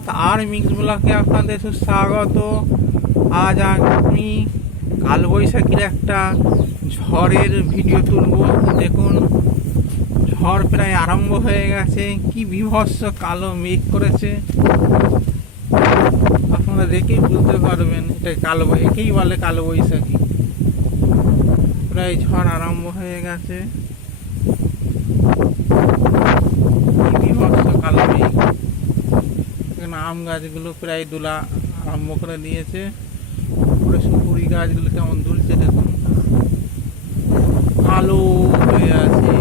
রবীন্দ্রনাথ আর mix ব্লগে আপনাদের সুস্বাগত। আজ আমি কালবৈশাখীর একটা ঝড়ের ভিডিও তুলব। দেখুন, ঝড় প্রায় আরম্ভ হয়ে গেছে। কি বীভৎস কালো মেঘ করেছে, আপনারা দেখেই বুঝতে পারবেন এটা একেই বলে কালবৈশাখী। প্রায় ঝড় আরম্ভ হয়ে গেছে। বিভৎস কালো মেঘ। এখানে আম গাছগুলো প্রায় দোলা আরম্ভ করে দিয়েছে। উপরে সুপুরি গাছগুলো কেমন দুলছে দেখুন, কালো হয়ে আছে।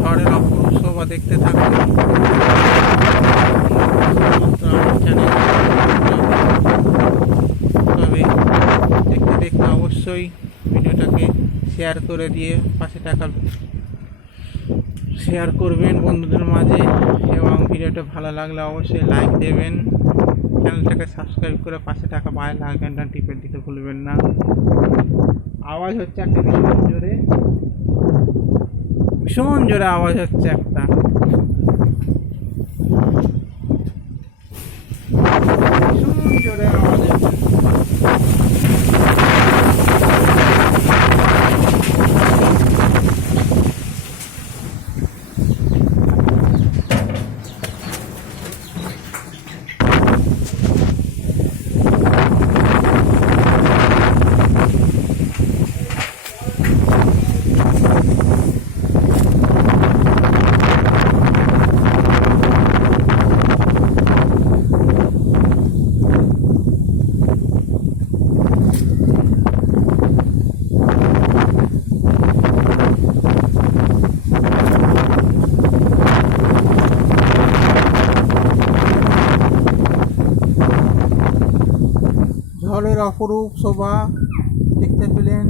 ঝড়ের অপরূপ শোভা দেখতে থাকুন। তবে দেখতে দেখতে অবশ্যই ভিডিওটাকে শেয়ার করে দিয়ে শেয়ার করবেন বন্ধুদের মাঝে, এবং ভিডিওটা ভালো লাগলে অবশ্যই লাইক দেবেন। চ্যানেলটাকে সাবস্ক্রাইব করে পাশে থাকা বেল আইকনটা টিপে দিতে ভুলবেন না। আওয়াজ হচ্ছে একটা ভীষণ জোরে আওয়াজ হচ্ছে একটা। ভীষণ জোরে আওয়াজ হচ্ছে। ঝড়ের অপরূপ শোভা দেখতে পেলেন।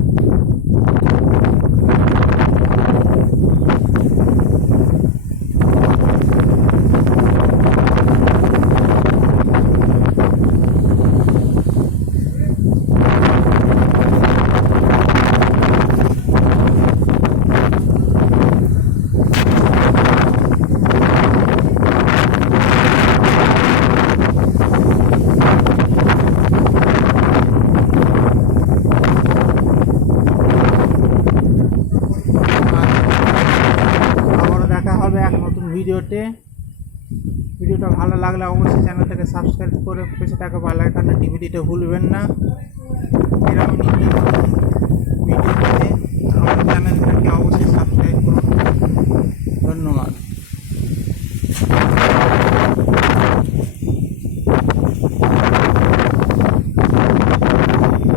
এক নতুন ভিডিওটা ভালো লাগলে অবশ্যই চ্যানেলটাকে সাবস্ক্রাইব করে পাশে থাকা বেল আইকনটা টিপে দিতে ভুলবেন না। এরকম ভিডিও পেতে আমার চ্যানেলটাকে অবশ্যই সাবস্ক্রাইব করুন। ধন্যবাদ।